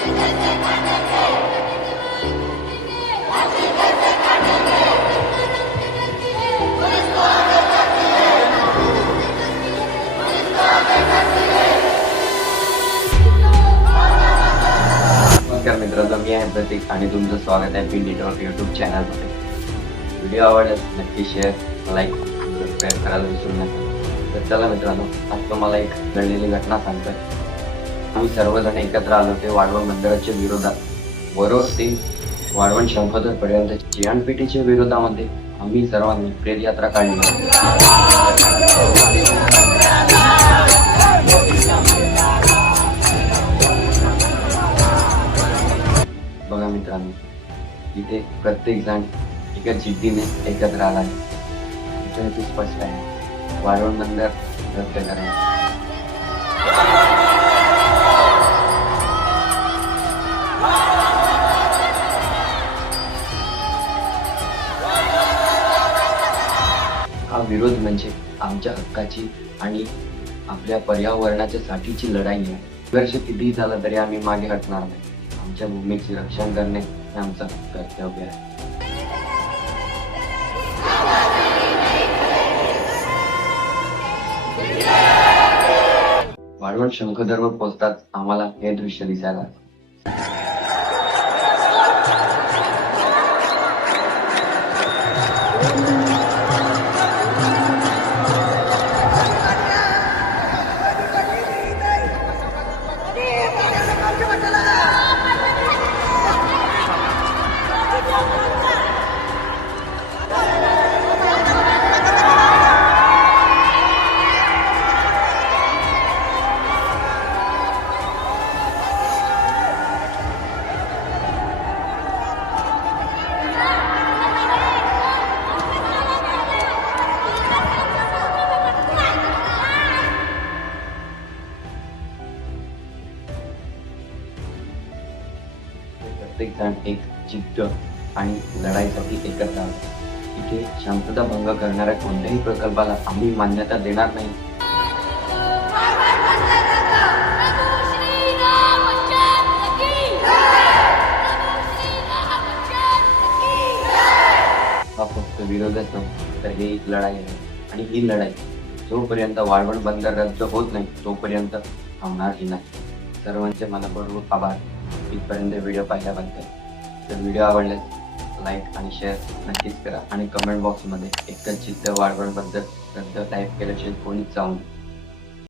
नमस्कार मित्रांनो मी आहे प्रतीक आणि तुमचं स्वागत आहे पी नेटवर्क यूट्यूब चॅनलमध्ये व्हिडिओ आवडल्यास नक्की शेअर लाईक सबस्क्राईब करायला विसरू नका. तर चला मित्रांनो आज तुम्हाला एक घडलेली घटना सांगतोय. आम्ही सर्वजण एकत्र आलो होते वाढवण मंडळाच्या विरोधात. वरोर ते वाढवण शंभर पर्यंत पेटीच्या विरोधामध्ये आम्ही सर्वांनी प्रेरयात्रा काढली. बघा मित्रांनो इथे प्रत्येक जण एका जिद्दीने एकत्र आला आहे. स्पष्ट आहे. वाढवण मंदिर रद्द करायचं हा विरोध म्हणजे आमच्या हक्काची आणि आपल्या पर्यावरणाच्या साठीची लढाई आहे. वर्ष कितीही झालं तरी आम्ही मागे हटणार नाही. आमच्या भूमीचे रक्षण करणे हे आमचं कर्तव्य आहे. वाढवण शंखधर्म पोहोचताच आम्हाला हे दृश्य दिसायला आलं. प्रत्येक जण एक जिद्द आणि लढाईसाठी एकत्र आलो. इथे शांतता भंग करणाऱ्या कोणत्याही प्रकल्पाला आम्ही मान्यता देणार नाही. हा फक्त विरोधच नाही तर ही एक लढाई आहे. आणि ही लढाई जोपर्यंत वाळवण बंदर रद्द होत नाही तोपर्यंत थांबणारही नाही. सर्वांचे मनापूर्वक आभार. इथपर्यंत व्हिडिओ पाहिल्याबद्दल. तर व्हिडिओ आवडल्यास लाईक आणि शेअर नक्कीच करा. आणि कमेंट बॉक्समध्ये एकच चित्त वाढवण्याबद्दल रद्द टाईप केल्याशिवाय कोणीच जाऊन